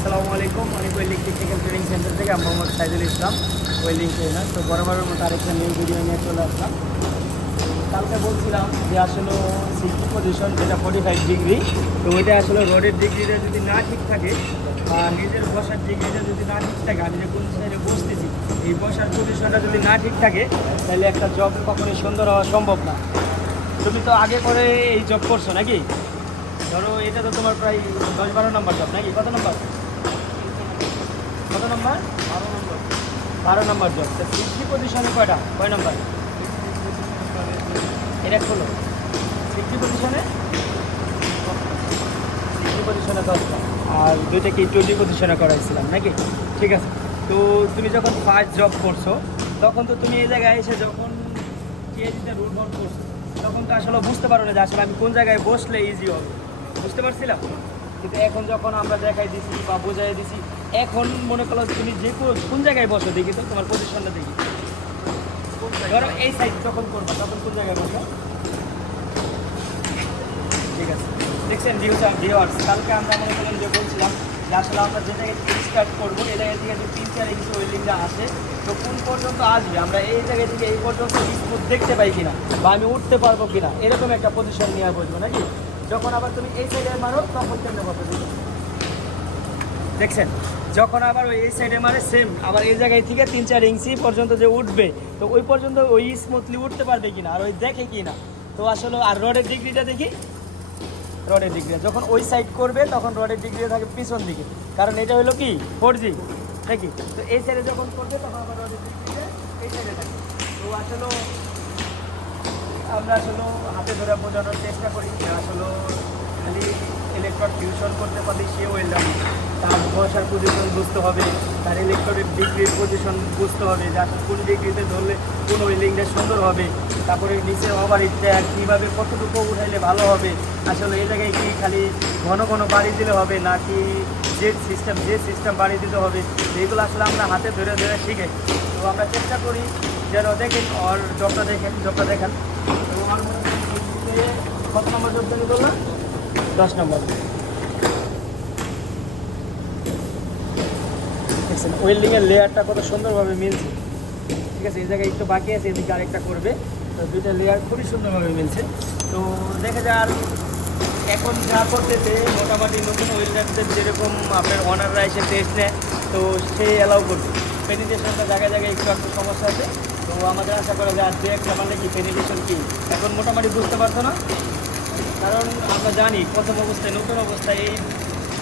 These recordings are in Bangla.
আসসালামু আলাইকুম। আমি ওয়েল্ডিং টেকনিক্যাল ট্রেনিং সেন্টার থেকে আমি মোহাম্মদ সাইদুল ইসলাম। ওয়েল্ডিং ট্রেনার তো বরাবরের মতো আরেকটা নিউ ভিডিও নিয়ে চলে আসলাম। কালকে বলছিলাম যে আসলে সিক্সটি পজিশন যেটা ফোর্টি ফাইভ ডিগ্রি তো ওইটা আসলে রোডের ডিগ্রিটা যদি না ঠিক থাকে বা নিজের বসার ডিগ্রিটা যদি না ঠিক থাকে, আমি যে কোন সাইডে বসতেছি, এই বসার পজিশনটা যদি না ঠিক থাকে, তাহলে একটা জব কখনোই সুন্দর হওয়া সম্ভব না। তুমি তো আগে করে এই জব করছ নাকি? ধরো এটা তো তোমার প্রায় দশ বারো নম্বর জব নাকি? কত নম্বর কত নম্বর? বারো নম্বর বারো নম্বর জব তা সিক্সটি পজিশনে কয়টা? কয় নম্বর? এটা খোলো। সিক্সটি পজিশনে সিক্সটি পজিশনে দশটা। আর দুইটা কি টোয়েন্টি পজিশনে করাইছিলাম, নাকি? ঠিক আছে। তো তুমি যখন ফার্স্ট জব করছ, তখন তো তুমি এই জায়গায় এসে যখন টিএসিতে রুট বল করছ, তখন তো আসলে বুঝতে পারো না যে আসলে আমি কোন জায়গায় বসলে ইজি হবে। বুঝতে পারছিলাম? কিন্তু এখন যখন আমরা দেখাই দিছি বা বোঝাই দিছি এখন মনে করো তুমি যে কোন জায়গায় বসো দেখি তো তোমার পজিশনটা দেখি। ধরো এই সাইড যখন করবা তখন কোন জায়গায় বসো? ঠিক আছে। দেখছেন ভিউয়ার্স কালকে আমরা মনে করলাম যে বলছিলাম যে আসলে আমরা যে জায়গায় স্টার্ট করব এই জায়গা থেকে যে তিন চার ইঞ্চি ওয়েল্ডিংটা আসে তো কোন পর্যন্ত আসবে? আমরা এই জায়গা থেকে এই পর্যন্ত স্মুথ দেখতে পাই কিনা? বা আমি উঠতে পারব কিনা? এরকম একটা পজিশন নিয়ে বসবো নাকি? যখন আবার তুমি এই সাইডে মারো, তখন কেমনে বসো দেখছেন, যখন আবার ওই এই সাইডে মারে সেম আবার এই জায়গায় থেকে তিন, চার ইঞ্চি পর্যন্ত যে উঠবে, তো ওই পর্যন্ত ওই স্মুথলি উঠতে পারবে কিনা আর ওই দেখে কিনা তো আসলে, আর রডের ডিগ্রিটা দেখি? রডের ডিগ্রি যখন ওই সাইড করবে, তখন রডের ডিগ্রি থাকে পিছন দিকে। কারণ এটা হলো কি? ফোর জি নাকি? তো এই সাইডে যখন করবে, তখন আবার রডের ডিগ্রিটা এই সাইডে থাকে। তো আসলে আমরা আসলে হাতে ধরে বোঝানোর চেষ্টা করি যে আসলে খালি ইলেকট্রন টিউশন করতে পারলে সে ওয়েল্ডার তার বসার পজিশন বুঝতে হবে, তার ইলেকট্রনের ডিগ্রির পজিশন বুঝতে হবে, যে আসলে কোন ডিগ্রিতে ধরলে কোন ওয়েল্ডিংটা সুন্দর হবে, তারপরে নিচে ওভার ট্যাগ কীভাবে কতটুকু উঠাইলে ভালো হবে, আসলে এই জায়গায় কি খালি ঘন ঘন বাড়ি দিলে হবে নাকি যে সিস্টেম যে সিস্টেম বাড়ি দিতে হবে এইগুলো আসলে আমরা হাতে ধরে ধরে শিখে। তো আমরা চেষ্টা করি, যেন দেখেন ওর জবটা দেখেন জবটা দেখেন তো ওর মনে করেন এই যে কত নম্বর জানি বললাম? দশ নম্বর দেখছেন ওয়েল্ডিংয়ের লেয়ারটা কত সুন্দরভাবে মিলছে। ঠিক আছে, এই জায়গায় একটু বাকি আছে, এদিকে আরেকটা করবে। তো দুইটা লেয়ার খুবই সুন্দরভাবে মিলছে। তো দেখা যায় এখন যা করতেছে, মোটামুটি নতুন ওয়েল্ডারদের যেরকম আপনার অনাররা এসে টেস্ট নেয়, তো সে অ্যালাউ করবে। পেনিটেশনটা জায়গায় জায়গায় একটু একটু সমস্যা আছে। তো আমাদের আশা করা যায় আর একটা মানে কি পেনিটেশন কি? এখন মোটামুটি বুঝতে পারছ না? কারণ আমরা জানি প্রথম অবস্থায়, নতুন অবস্থায় এই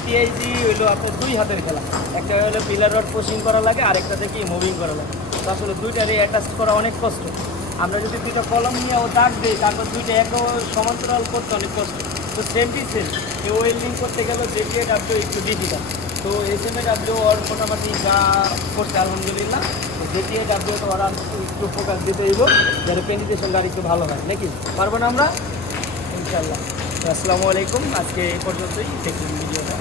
টিআইজি হইল আপনার দুই হাতের খেলা। একটা হলো পিলার রড পোশিং করা লাগে, আরেকটা থেকে মুভিং করা লাগে। তো আসলে দুইটারই অ্যাটাচ করা অনেক কষ্ট। আমরা যদি দুইটা কলম নিয়ে ও দাগ দিই, তারপর দুইটা এক সমান্তরাল করতে অনেক কষ্ট। তো সেমটি সেম ওয়েল্ডিং করতে গেলে জেপিএ ডাব্লিউ একটু ডিফিকাল্ট তো এম এ ডাব্লিউ ওর মোটামুটি যা করছে, আলহামদুলিল্লাহ। জেপিএ ডাব্লিউ তো ওরা একটু ফোকাস দিতে হইব যাতে প্রেজেন্টেশন গাড়ি একটু ভালো হয়, নাকি? পারব না আমরা? ইনশাল্লাহ আসসালামু আলাইকুম। আজকে এই পর্যন্তই। দেখুন ভিডিওটা।